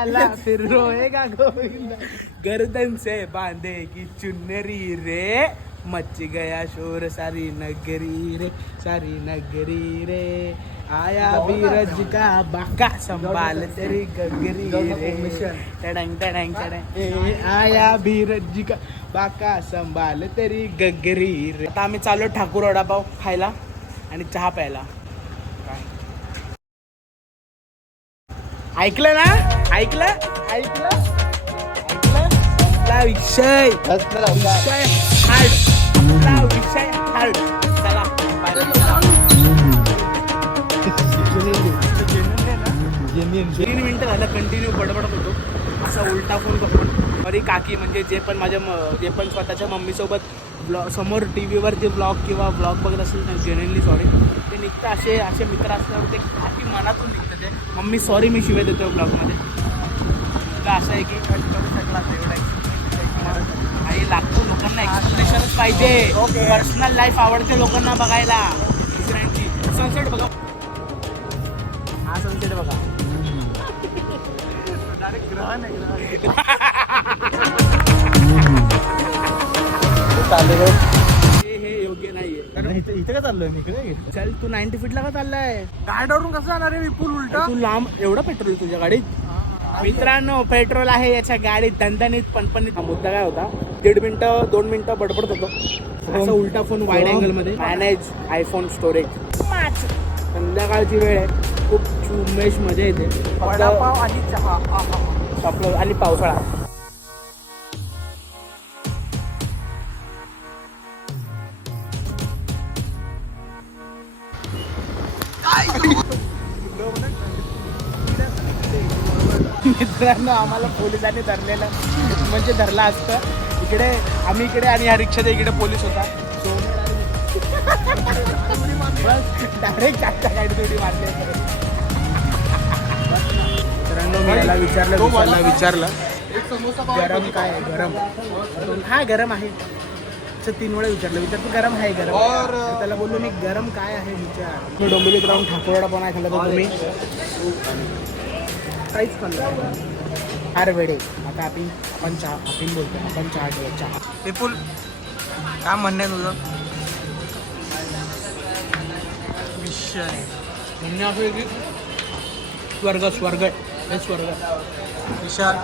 लाला फिर रोएगा गोविंदा, गर्दन से बांधे की चुनरी रे, मच गया शोर सारी नगरी रे, सारी नगरी रे, आया बीरज का बाका संभाल तेरी गगरी रे, टडंग टडंग टडंग, आया बीरज का बाका संभाल तेरी गगरी रे. आता आम्ही चाललो ठाकूर वडापाव खायला आणि चहा प्यायला. ऐकलं ना? ऐकलं आपला विषय हार्ड, आपला विषय हार्ड. चला 3 मिनिटं झालं कंटिन्यू बडबडत होतो, असा उलटा फोन करून. अरे काकी म्हणजे जे पण स्वतःच्या मम्मीसोबत समोर टी व्हीवर जे ब्लॉग किंवा ब्लॉग बघत असेल ना, जेन्युइनली सॉरी, ते निघतं. असे मित्र असल्यावर ते काकी मनातून निघतं ते. मम्मी सॉरी मी शिवाय देतो ब्लॉगमध्ये. तुला असं आहे की कट करू शकला एवढा काही लागतो. लोकांना एक्सप्रेशनच पाहिजे. पर्सनल लाईफ आवडते लोकांना बघायला दुसऱ्यांची. सनसेट बघा, हा सनसेट बघा. ग्रहण आहे. हे योग्य नाहीये. इथे का चाललोय मी? चल तू 90 फीटला का चाललाय? गाड्यावरून कसं जाणार आहे विपुल उलटा? तू लांब एवढं पेट्रोल तुझ्या गाडीत? मित्रांनो पेट्रोल आहे याच्या गाडीत दणदणीत पणपणीत. मुद्दा काय होता, 1.5 मिनिटं 2 मिनिटं बडबडत होतो. असा उलटा फोन वाईड अँगल मध्ये. Manage iPhone storage. संध्याकाळची वेळ आहे, खूप उमेश मजा येते. वडापाव आणि चहा आपलं आणि पावसाळा. मित्रांनो आम्हाला पोलिसांनी धरलेलं म्हणजे धरला असतं. आम्ही इकडे आणि ह्या रिक्षाच्या इकडे पोलीस होता. डायरेक्ट चाकच्या गाडी थोडी मारली. मित्रांनो मी याला विचारलं गरम काय आहे? गरम हा गरम आहे. 3 वेळा विचारलं तू गरम आहे गरम. त्याला बोललो मी गरम काय आहे विचार. मी डोंबिवलीत राहून ठाकूरवाडा पण आहे खाल्ला तर तुम्ही काहीच खाल्लं फार वेळे. आता आपण बोलतो आपण चहा घेऊया. चहा विपुल काय म्हणणं आहे तुझं? विषय म्हणणं असं आहे की स्वर्ग हे स्वर्ग. विशाल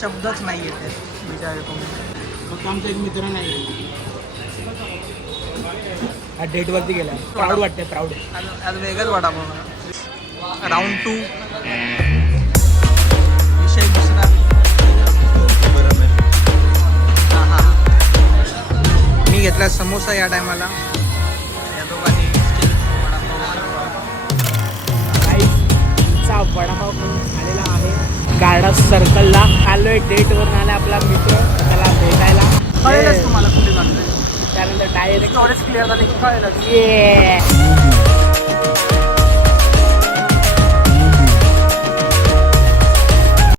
शब्दच नाही येते विचार येतो. फक्त आमचा एक मित्र नाही हा डेटवरती गेला. प्राऊड वाटते प्राऊड. आज वेगळाच वडापाव. राऊंड 2 विषय दुसरा. हां मी घेतला समोसा या टायमाला. या दोघांनी आईचा वडापाव आलेला आहे गार्डा सर्कलला. आलोय डेटवरून आला आपला मित्र त्याला भेटायला. कळेलच तुम्हाला कुठे जाणार. त्यानंतर डायरेक्ट स्टोरेज क्लिअर झाली की कळेलच. ये